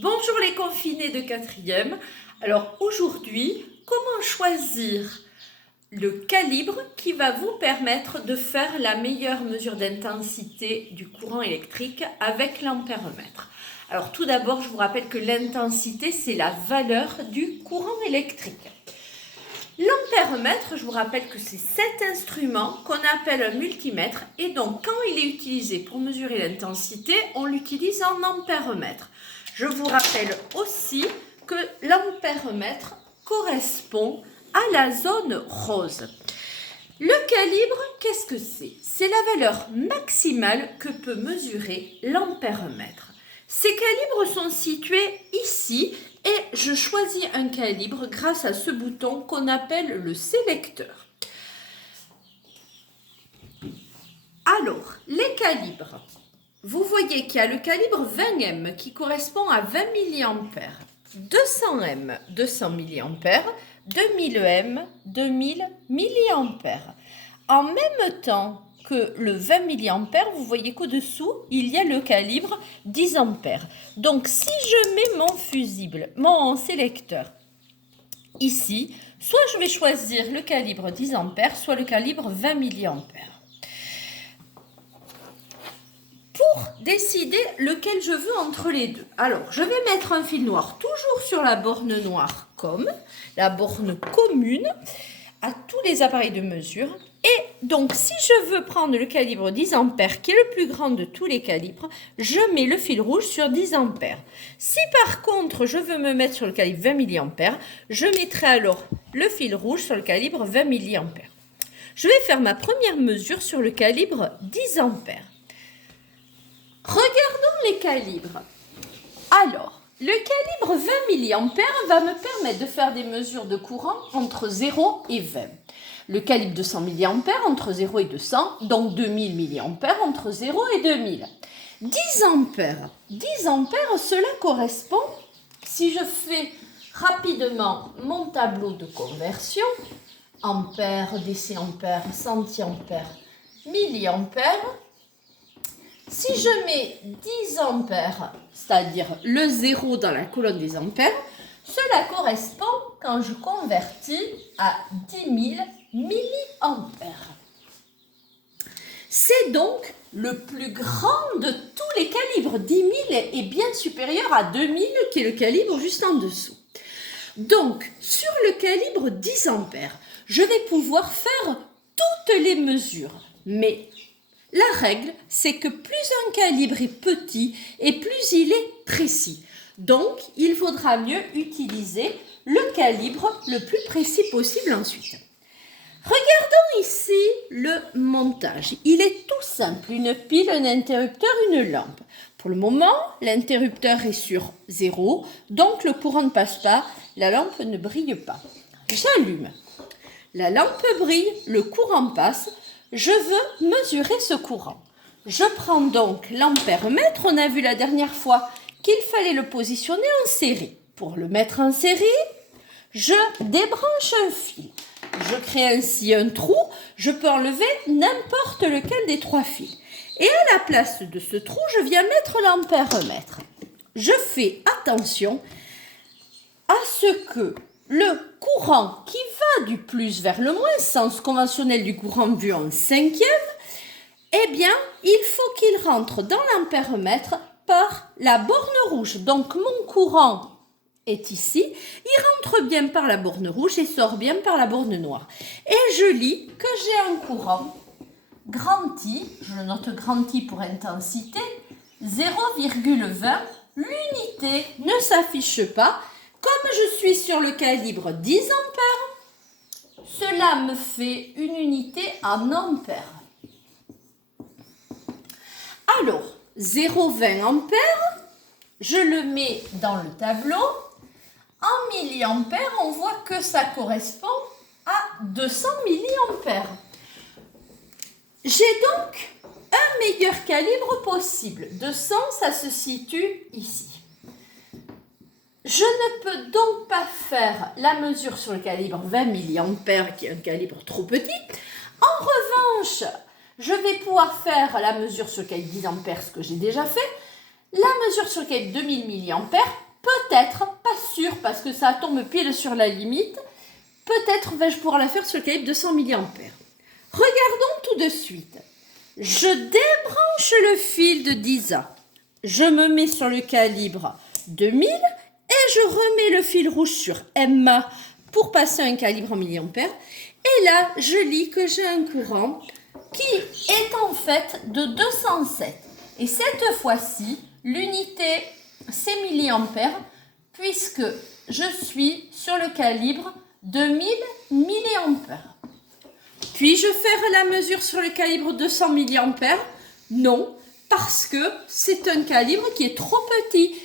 Bonjour les confinés de 4e. Alors aujourd'hui, comment choisir le calibre qui va vous permettre de faire la meilleure mesure d'intensité du courant électrique avec l'ampèremètre? Alors tout d'abord, je vous rappelle que l'intensité, c'est la valeur du courant électrique. L'ampèremètre, je vous rappelle que c'est cet instrument qu'on appelle un multimètre et donc quand il est utilisé pour mesurer l'intensité, on l'utilise en ampèremètre. Je vous rappelle aussi que l'ampèremètre correspond à la zone rose. Le calibre, qu'est-ce que c'est? C'est la valeur maximale que peut mesurer l'ampèremètre. Ces calibres sont situés ici et je choisis un calibre grâce à ce bouton qu'on appelle le sélecteur. Alors, les calibres. Vous voyez qu'il y a le calibre 20M qui correspond à 20 mA, 200M, 200 mA, 2000M, 2000 mA. En même temps que le 20 mA, vous voyez qu'au-dessous, il y a le calibre 10 A. Donc, si je mets mon fusible, mon sélecteur, ici, soit je vais choisir le calibre 10 A, soit le calibre 20 mA. Pour décider lequel je veux entre les deux. Alors, je vais mettre un fil noir toujours sur la borne noire comme la borne commune à tous les appareils de mesure. Et donc, si je veux prendre le calibre 10 A, qui est le plus grand de tous les calibres, je mets le fil rouge sur 10 A. Si par contre, je veux me mettre sur le calibre 20 mA, je mettrai alors le fil rouge sur le calibre 20 mA. Je vais faire ma première mesure sur le calibre 10 A. Regardons les calibres. Alors, le calibre 20 mA va me permettre de faire des mesures de courant entre 0 et 20. Le calibre 200 mA entre 0 et 200, donc 2000 mA entre 0 et 2000. 10 ampères. 10 ampères, cela correspond, si je fais rapidement mon tableau de conversion, ampères, déciampères, centiampères, milliampères, si je mets 10 ampères, c'est-à-dire le 0 dans la colonne des ampères, cela correspond quand je convertis à 10 000 milliampères. C'est donc le plus grand de tous les calibres. 10 000 est bien supérieur à 2000 qui est le calibre juste en dessous. Donc, sur le calibre 10 ampères, je vais pouvoir faire toutes les mesures, mais la règle, c'est que plus un calibre est petit et plus il est précis. Donc, il faudra mieux utiliser le calibre le plus précis possible ensuite. Regardons ici le montage. Il est tout simple, une pile, un interrupteur, une lampe. Pour le moment, l'interrupteur est sur 0, donc le courant ne passe pas, la lampe ne brille pas. J'allume. La lampe brille, le courant passe. Je veux mesurer ce courant. Je prends donc l'ampèremètre. On a vu la dernière fois qu'il fallait le positionner en série. Pour le mettre en série, je débranche un fil. Je crée ainsi un trou. Je peux enlever n'importe lequel des 3 fils. Et à la place de ce trou, je viens mettre l'ampèremètre. Je fais attention à ce que le courant qui va du plus vers le moins, sens conventionnel du courant vu en 5e, eh bien, il faut qu'il rentre dans l'ampèremètre par la borne rouge. Donc, mon courant est ici, il rentre bien par la borne rouge et sort bien par la borne noire. Et je lis que j'ai un courant grand I, je le note grand I pour intensité, 0,20, l'unité ne s'affiche pas. Comme je suis sur le calibre 10 ampères, cela me fait une unité en ampères. Alors, 0,20 ampères, je le mets dans le tableau. En milliampères, on voit que ça correspond à 200 milliampères. J'ai donc un meilleur calibre possible. 200, ça se situe ici. Je ne peux donc pas faire la mesure sur le calibre 20 mA, qui est un calibre trop petit. En revanche, je vais pouvoir faire la mesure sur le calibre 10 A, ce que j'ai déjà fait. La mesure sur le calibre 2000 mA, peut-être, pas sûr parce que ça tombe pile sur la limite, peut-être vais-je pouvoir la faire sur le calibre 200 mA. Regardons tout de suite. Je débranche le fil de 10A. Je me mets sur le calibre 2000 et je remets le fil rouge sur MA pour passer un calibre en milliampères. Et là, je lis que j'ai un courant qui est en fait de 207. Et cette fois-ci, l'unité c'est milliampères puisque je suis sur le calibre 2000 milliampères. Puis-je faire la mesure sur le calibre 200 milliampères? Non, parce que c'est un calibre qui est trop petit.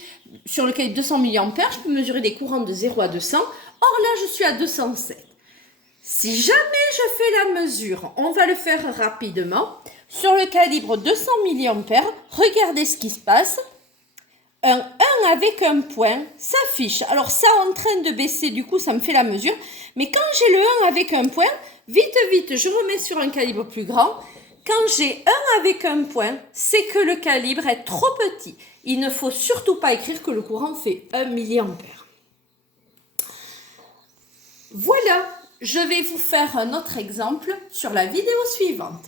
Sur le calibre 200 milliampères, je peux mesurer des courants de 0 à 200. Or là, je suis à 207. Si jamais je fais la mesure, on va le faire rapidement. Sur le calibre 200 milliampères, regardez ce qui se passe. Un 1 avec un point s'affiche. Alors ça est en train de baisser, du coup ça me fait la mesure. Mais quand j'ai le 1 avec un point, vite, je remets sur un calibre plus grand. Quand j'ai 1 avec un point, c'est que le calibre est trop petit. Il ne faut surtout pas écrire que le courant fait 1 milliampère. Voilà, je vais vous faire un autre exemple sur la vidéo suivante.